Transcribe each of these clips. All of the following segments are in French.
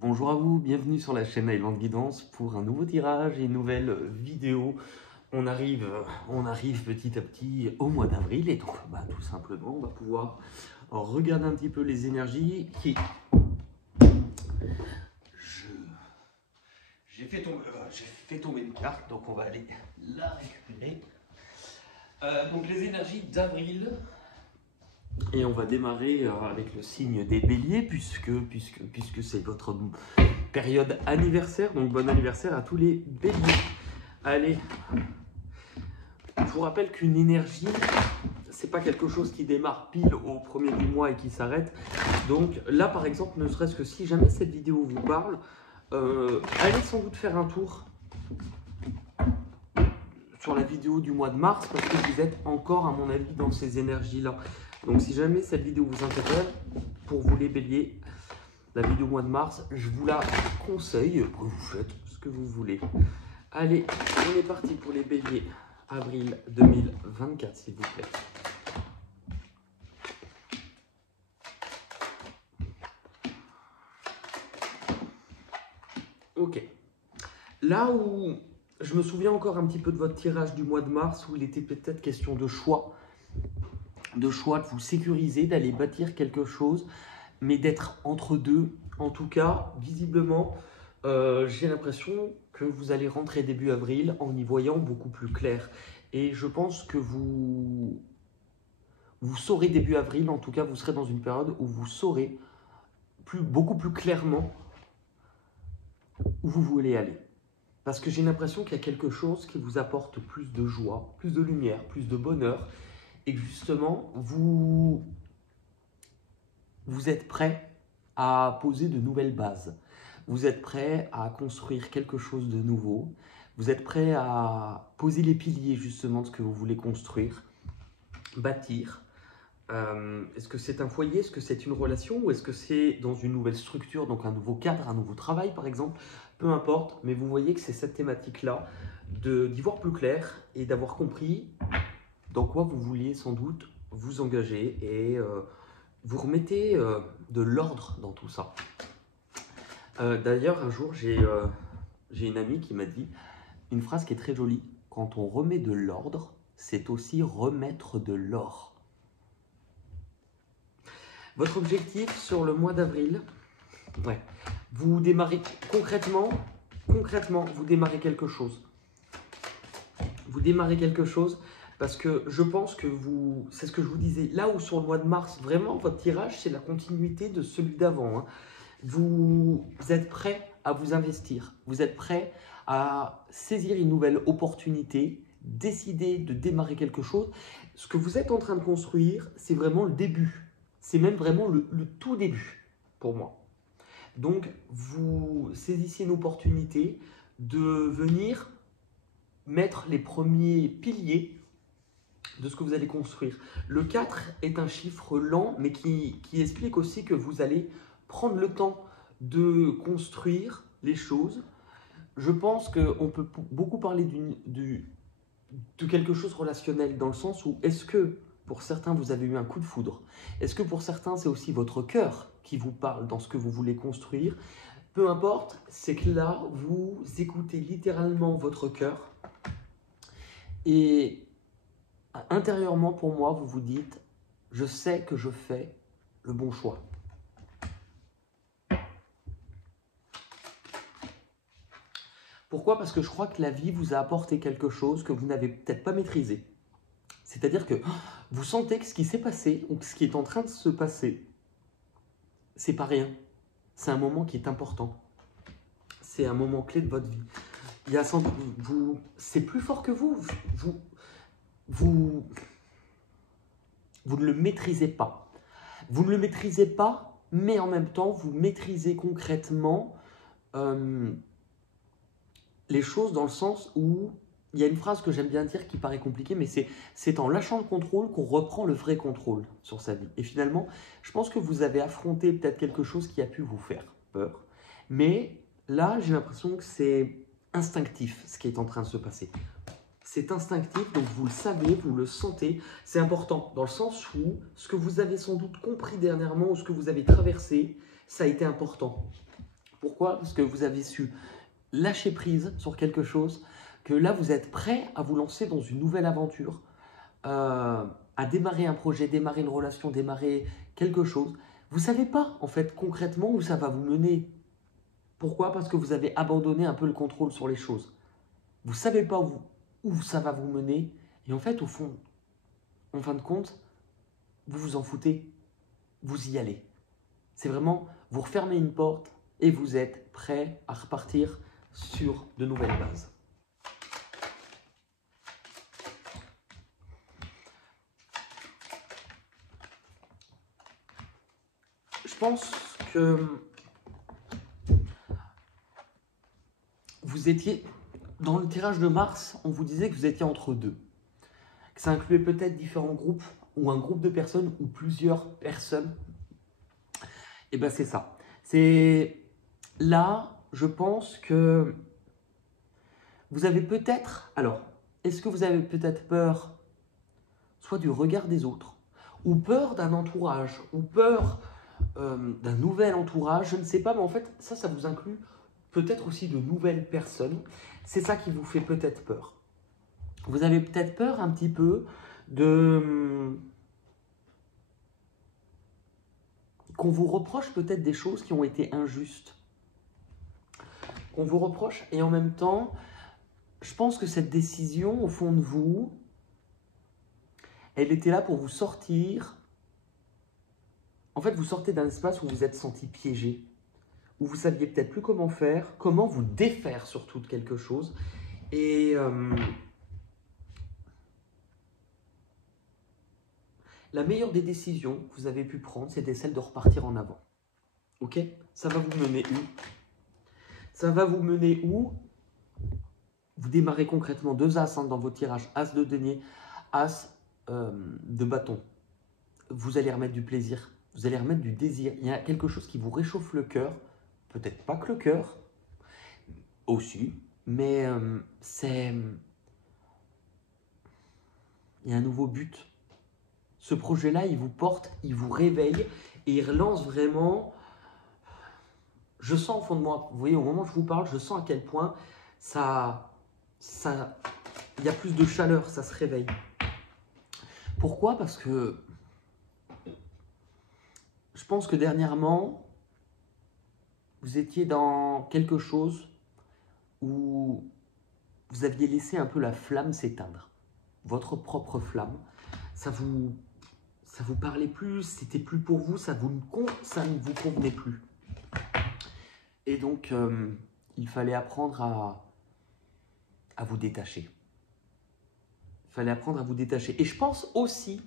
Bonjour à vous, bienvenue sur la chaîne Island Guidance pour un nouveau tirage et une nouvelle vidéo. On arrive petit à petit au mois d'avril et donc tout simplement on va pouvoir regarder un petit peu les énergies qui... J'ai fait tomber une carte, donc on va aller la récupérer. Donc les énergies d'avril. Et on va démarrer avec le signe des béliers puisque c'est votre période anniversaire. Donc bon anniversaire à tous les béliers. Allez, je vous rappelle qu'une énergie, c'est pas quelque chose qui démarre pile au premier du mois et qui s'arrête. Donc là par exemple, ne serait-ce que si jamais cette vidéo vous parle, allez sans doute faire un tour sur la vidéo du mois de mars parce que vous êtes encore à mon avis dans ces énergies là. Donc si jamais cette vidéo vous intéresse, pour vous les béliers, la vidéo mois de mars, je vous la conseille, vous faites ce que vous voulez. Allez, on est parti pour les béliers, avril 2024 s'il vous plaît. Ok, là où je me souviens encore un petit peu de votre tirage du mois de mars, où il était peut-être question de choix, de vous sécuriser, d'aller bâtir quelque chose, mais d'être entre deux. En tout cas, visiblement, j'ai l'impression que vous allez rentrer début avril en y voyant beaucoup plus clair. Et je pense que vous saurez début avril, en tout cas, vous serez dans une période où vous saurez beaucoup plus clairement où vous voulez aller. Parce que j'ai l'impression qu'il y a quelque chose qui vous apporte plus de joie, plus de lumière, plus de bonheur. Et que justement, vous êtes prêt à poser de nouvelles bases. Vous êtes prêt à construire quelque chose de nouveau. Vous êtes prêt à poser les piliers justement de ce que vous voulez construire, bâtir. Est-ce que c'est un foyer? Est-ce que c'est une relation? Ou est-ce que c'est dans une nouvelle structure, donc un nouveau cadre, un nouveau travail par exemple? Peu importe, mais vous voyez que c'est cette thématique-là, d'y voir plus clair et d'avoir compris dans quoi vous vouliez sans doute vous engager et vous remettez de l'ordre dans tout ça. D'ailleurs, un jour, j'ai une amie qui m'a dit une phrase qui est très jolie. Quand on remet de l'ordre, c'est aussi remettre de l'or. Votre objectif sur le mois d'avril, ouais, vous démarrez concrètement, vous démarrez quelque chose. Vous démarrez quelque chose parce que je pense que vous, c'est ce que je vous disais, là où sur le mois de mars, vraiment, votre tirage, c'est la continuité de celui d'avant. Hein. Vous êtes prêt à vous investir, vous êtes prêt à saisir une nouvelle opportunité, décider de démarrer quelque chose. Ce que vous êtes en train de construire, c'est vraiment le début. C'est même vraiment le tout début pour moi. Donc, vous saisissez une opportunité de venir mettre les premiers piliers de ce que vous allez construire. Le 4 est un chiffre lent, mais qui explique aussi que vous allez prendre le temps de construire les choses. Je pense qu'on peut beaucoup parler de quelque chose relationnel, dans le sens où est-ce que pour certains vous avez eu un coup de foudre? Est-ce que pour certains c'est aussi votre cœur qui vous parle dans ce que vous voulez construire? Peu importe, c'est que là vous écoutez littéralement votre cœur et intérieurement pour moi vous vous dites je sais que je fais le bon choix. Pourquoi? Parce que je crois que la vie vous a apporté quelque chose que vous n'avez peut-être pas maîtrisé. C'est-à-dire que vous sentez que ce qui s'est passé ou que ce qui est en train de se passer, c'est pas rien. C'est un moment qui est important. C'est un moment clé de votre vie. Il y a sans doute, c'est plus fort que vous. Vous ne le maîtrisez pas. Vous ne le maîtrisez pas, mais en même temps, vous maîtrisez concrètement les choses dans le sens où il y a une phrase que j'aime bien dire qui paraît compliquée, mais c'est en lâchant le contrôle qu'on reprend le vrai contrôle sur sa vie. Et finalement, je pense que vous avez affronté peut-être quelque chose qui a pu vous faire peur. Mais là, j'ai l'impression que c'est instinctif ce qui est en train de se passer. C'est instinctif, donc vous le savez, vous le sentez. C'est important dans le sens où ce que vous avez sans doute compris dernièrement ou ce que vous avez traversé, ça a été important. Pourquoi? Parce que vous avez su lâcher prise sur quelque chose, que là, vous êtes prêt à vous lancer dans une nouvelle aventure, à démarrer un projet, démarrer une relation, démarrer quelque chose. Vous ne savez pas, en fait, concrètement où ça va vous mener. Pourquoi? Parce que vous avez abandonné un peu le contrôle sur les choses. Vous ne savez pas où ça va vous mener. Et en fait, au fond, en fin de compte, vous vous en foutez. Vous y allez. C'est vraiment, vous refermez une porte et vous êtes prêt à repartir sur de nouvelles bases. Je pense que vous étiez, dans le tirage de Mars, on vous disait que vous étiez entre deux. Que ça incluait peut-être différents groupes, ou un groupe de personnes, ou plusieurs personnes. Et bien c'est ça. C'est là, je pense que vous avez peut-être, alors, est-ce que vous avez peut-être peur, soit du regard des autres, ou peur d'un entourage, ou peur d'un nouvel entourage, je ne sais pas, mais en fait, ça vous inclut peut-être aussi de nouvelles personnes. C'est ça qui vous fait peut-être peur. Vous avez peut-être peur un petit peu de qu'on vous reproche peut-être des choses qui ont été injustes. Qu'on vous reproche, et en même temps, je pense que cette décision, au fond de vous, elle était là pour vous sortir. En fait, vous sortez d'un espace où vous êtes senti piégé, où vous saviez peut-être plus comment faire, comment vous défaire surtout de quelque chose. Et la meilleure des décisions que vous avez pu prendre, c'était celle de repartir en avant. Ok? Ça va vous mener où? Ça va vous mener où? Vous démarrez concrètement 2 as dans vos tirages, as de denier, as de bâton. Vous allez remettre du plaisir, vous allez remettre du désir. Il y a quelque chose qui vous réchauffe le cœur, peut-être pas que le cœur, aussi, mais il y a un nouveau but. Ce projet-là, il vous porte, il vous réveille et il relance vraiment. Je sens au fond de moi, vous voyez, au moment où je vous parle, je sens à quel point il y a plus de chaleur, ça se réveille. Pourquoi? Parce que je pense que dernièrement, vous étiez dans quelque chose où vous aviez laissé un peu la flamme s'éteindre. Votre propre flamme, ça vous parlait plus, c'était plus pour vous, ça ne vous convenait plus. Et donc, il fallait apprendre à vous détacher. Il fallait apprendre à vous détacher. Et je pense aussi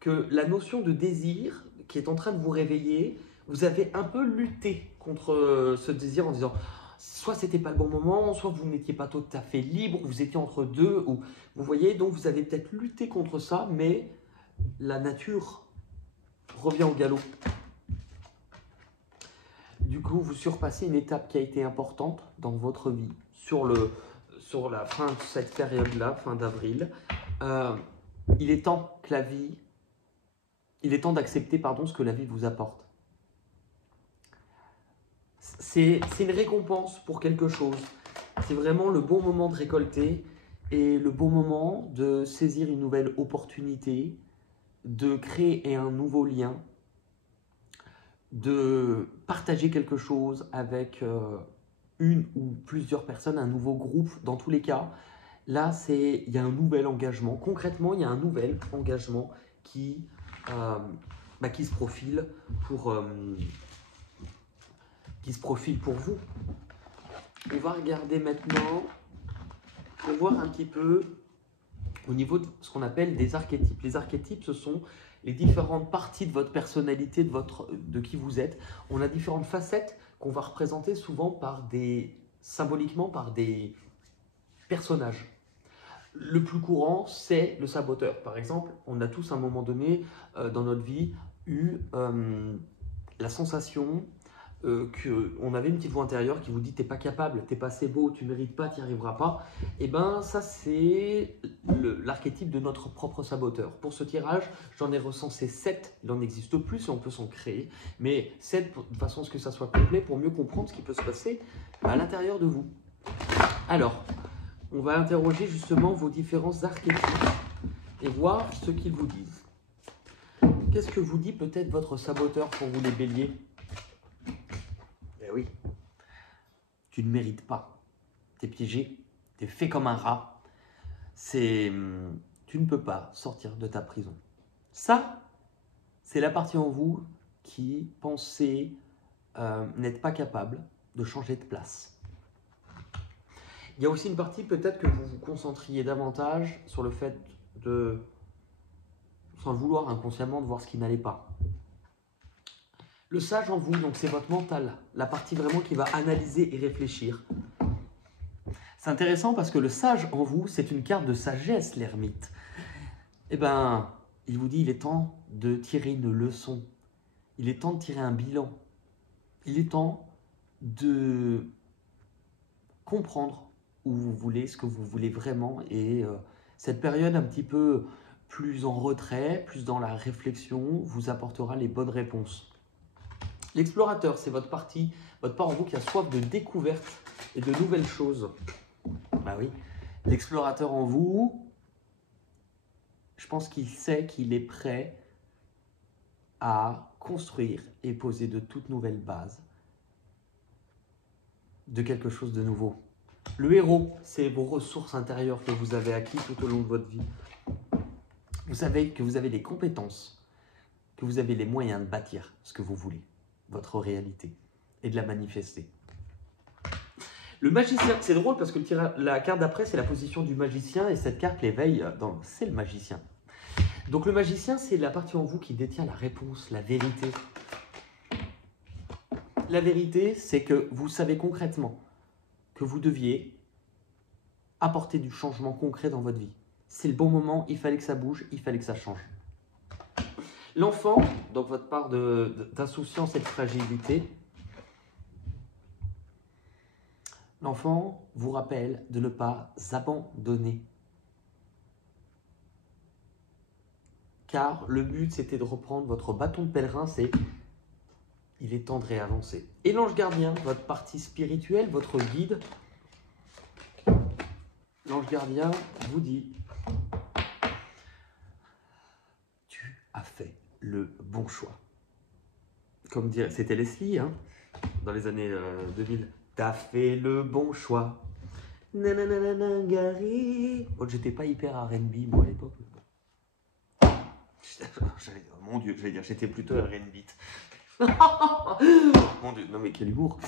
que la notion de désir qui est en train de vous réveiller, vous avez un peu lutté contre ce désir en disant soit c'était pas le bon moment, soit vous n'étiez pas tout à fait libre, vous étiez entre deux, ou vous voyez, donc vous avez peut-être lutté contre ça, mais la nature revient au galop. Du coup, vous surpassez une étape qui a été importante dans votre vie sur la fin de cette période-là, fin d'avril. Il est temps que il est temps d'accepter, ce que la vie vous apporte. C'est une récompense pour quelque chose. C'est vraiment le bon moment de récolter et le bon moment de saisir une nouvelle opportunité, de créer un nouveau lien, de partager quelque chose avec une ou plusieurs personnes, un nouveau groupe. Dans tous les cas, là, il y a un nouvel engagement. Concrètement, il y a un nouvel engagement qui se profile pour vous. On va regarder maintenant pour voir un petit peu au niveau de ce qu'on appelle des archétypes. Les archétypes, ce sont les différentes parties de votre personnalité, de qui vous êtes. On a différentes facettes qu'on va représenter souvent symboliquement par des personnages. Le plus courant, c'est le saboteur. Par exemple, on a tous à un moment donné dans notre vie eu la sensation qu'on avait une petite voix intérieure qui vous dit t'es pas capable, t'es pas assez beau, tu mérites pas, tu n'y arriveras pas, et ben ça c'est l'archétype de notre propre saboteur. Pour ce tirage, j'en ai recensé 7, il en existe plus et on peut s'en créer, mais 7 de façon à ce que ça soit complet pour mieux comprendre ce qui peut se passer à l'intérieur de vous. Alors, on va interroger justement vos différents archétypes et voir ce qu'ils vous disent. Qu'est-ce que vous dit peut-être votre saboteur pour vous les béliers? Eh oui, tu ne mérites pas. Tu es piégé, tu es fait comme un rat. Tu ne peux pas sortir de ta prison. Ça, c'est la partie en vous qui pensez n'être pas capable de changer de place. Il y a aussi une partie peut-être que vous vous concentriez davantage sur le fait de, sans le vouloir inconsciemment, de voir ce qui n'allait pas. Le sage en vous, donc c'est votre mental, la partie vraiment qui va analyser et réfléchir. C'est intéressant parce que le sage en vous, c'est une carte de sagesse, l'ermite. Eh bien, il vous dit, il est temps de tirer une leçon. Il est temps de tirer un bilan. Il est temps de comprendre où vous voulez, ce que vous voulez vraiment. Et cette période un petit peu plus en retrait, plus dans la réflexion, vous apportera les bonnes réponses. L'explorateur, c'est votre part en vous qui a soif de découverte et de nouvelles choses. Bah oui, l'explorateur en vous, je pense qu'il sait qu'il est prêt à construire et poser de toutes nouvelles bases de quelque chose de nouveau. Le héros, c'est vos ressources intérieures que vous avez acquises tout au long de votre vie. Vous savez que vous avez des compétences, que vous avez les moyens de bâtir ce que vous voulez, votre réalité, et de la manifester. Le magicien, c'est drôle parce que la carte d'après, c'est la position du magicien et cette carte l'éveille, c'est le magicien. Donc le magicien, c'est la partie en vous qui détient la réponse, la vérité. La vérité, c'est que vous savez concrètement que vous deviez apporter du changement concret dans votre vie. C'est le bon moment, il fallait que ça bouge, il fallait que ça change. L'enfant, donc votre part d'insouciance et de fragilité, l'enfant vous rappelle de ne pas abandonner. Car le but, c'était de reprendre votre bâton de pèlerin, c'est il est temps de réavancer. Et l'ange gardien, votre partie spirituelle, votre guide, l'ange gardien vous dit tu as fait le bon choix. Comme dire, c'était Leslie, hein, dans les années 2000. T'as fait le bon choix. Nananana, Gary. Oh, j'étais pas hyper R&B, moi, à l'époque. Mon Dieu, j'allais dire, j'étais plutôt R&B. Mon Dieu, non mais quel humour.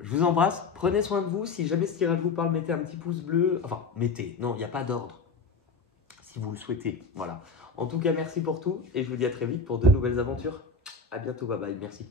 Je vous embrasse, prenez soin de vous. Si jamais ce tirage vous parle, mettez un petit pouce bleu. Enfin, mettez, non, il n'y a pas d'ordre. Si vous le souhaitez, voilà. En tout cas, merci pour tout et je vous dis à très vite pour de nouvelles aventures. À bientôt, bye bye, merci.